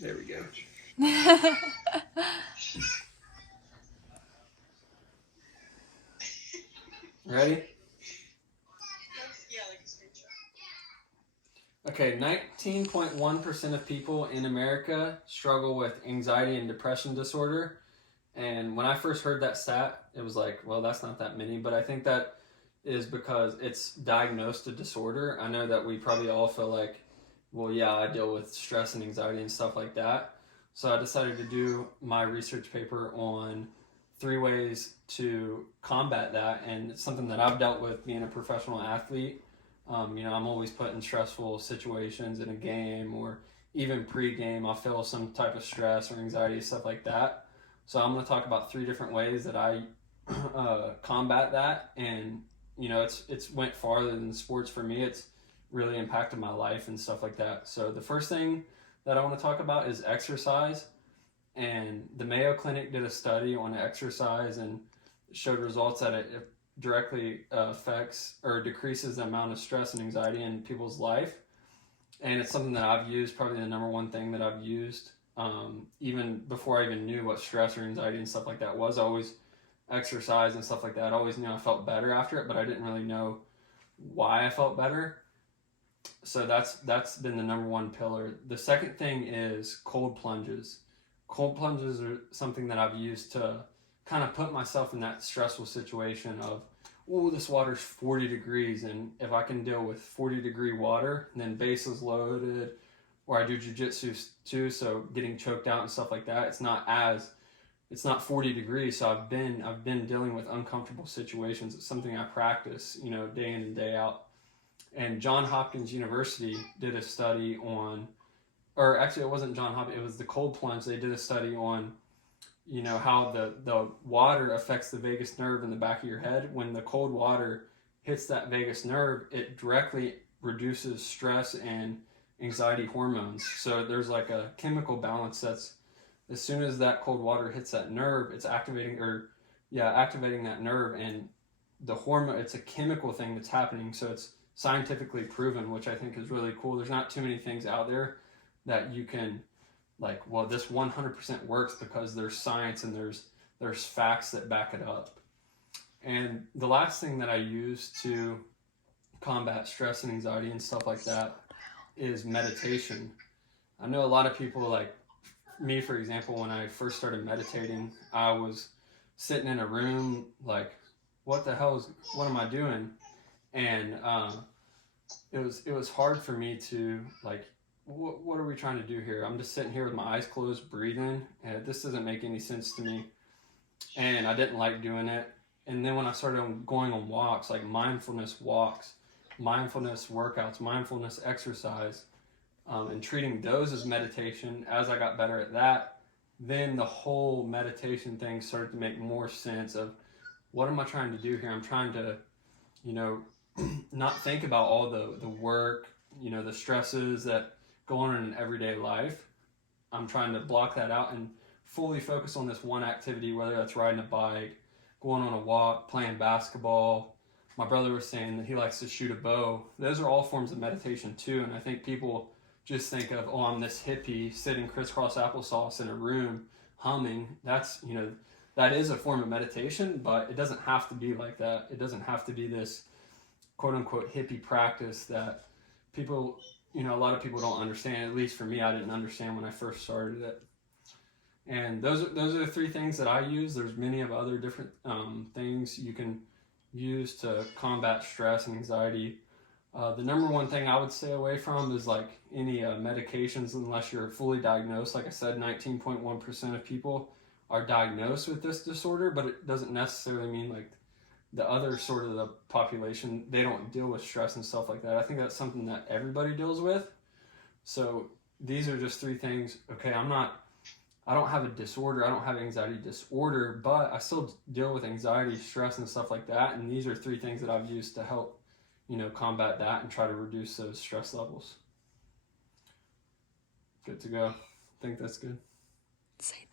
There we go. Ready? Okay, 19.1% of people in America struggle with anxiety and depression disorder. And when I first heard that stat, it was like, well, that's not that many. But I think that is because it's diagnosed a disorder. I know that we probably all feel like, well, yeah, I deal with stress and anxiety and stuff like that. So I decided to do my research paper on 3 ways to combat that. And it's something that I've dealt with being a professional athlete. I'm always put in stressful situations in a game or even pre-game. I'll feel some type of stress or anxiety, stuff like that. So I'm going to talk about 3 different ways that I combat that. And, it's went farther than sports for me. It's really impacted my life and stuff like that. So the first thing that I want to talk about is exercise. And the Mayo Clinic did a study on exercise and showed results that it directly affects or decreases the amount of stress and anxiety in people's life. And it's something that I've used, probably the number one thing that I've used even before I even knew what stress or anxiety and stuff like that was. I always exercise and stuff like that. I always knew I felt better after it, but I didn't really know why I felt better. So that's been the number one pillar. The second thing is cold plunges. Cold plunges are something that I've used to kind of put myself in that stressful situation of, oh, this water's 40 degrees, and if I can deal with 40-degree water, and then bases loaded, or I do jiu-jitsu too, so getting choked out and stuff like that, it's not 40 degrees, so I've been dealing with uncomfortable situations. It's something I practice, day in and day out. And Johns Hopkins University did a study on, or actually it wasn't Johns Hopkins, it was the cold plunge. They did a study on how the water affects the vagus nerve in the back of your head. When the cold water hits that vagus nerve, it directly reduces stress and anxiety hormones. So there's like a chemical balance that's, as soon as that cold water hits that nerve, it's activating that nerve, and the hormone, it's a chemical thing that's happening. So it's scientifically proven, which I think is really cool. There's not too many things out there that you can well, this 100% works because there's science and there's facts that back it up. And the last thing that I use to combat stress and anxiety and stuff like that is meditation. I know a lot of people, like me, for example, when I first started meditating, I was sitting in a room like, what am I doing? And it was hard for me to what are we trying to do here? I'm just sitting here with my eyes closed, breathing, and this doesn't make any sense to me. And I didn't like doing it. And then when I started going on walks, like mindfulness walks, mindfulness workouts, mindfulness exercise, and treating those as meditation, as I got better at that, then the whole meditation thing started to make more sense of, what am I trying to do here? I'm trying to, not think about all the work, the stresses that go on in an everyday life. I'm trying to block that out and fully focus on this one activity, whether that's riding a bike, going on a walk, playing basketball. My brother was saying that he likes to shoot a bow. Those are all forms of meditation too. And I think people just think of, oh, I'm this hippie sitting crisscross applesauce in a room humming. That's, that is a form of meditation, but it doesn't have to be like that. It doesn't have to be this quote unquote hippie practice that people, a lot of people don't understand. At least for me, I didn't understand when I first started it. And those are the 3 things that I use. There's many of other different things you can use to combat stress and anxiety. The number one thing I would stay away from is any medications unless you're fully diagnosed. Like I said, 19.1% of people are diagnosed with this disorder, but it doesn't necessarily mean the other sort of the population, they don't deal with stress and stuff like that. I think that's something that everybody deals with. So these are just 3 things. Okay, I don't have a disorder. I don't have anxiety disorder, but I still deal with anxiety, stress, and stuff like that. And these are 3 things that I've used to help, combat that and try to reduce those stress levels. Good to go. I think that's good. Say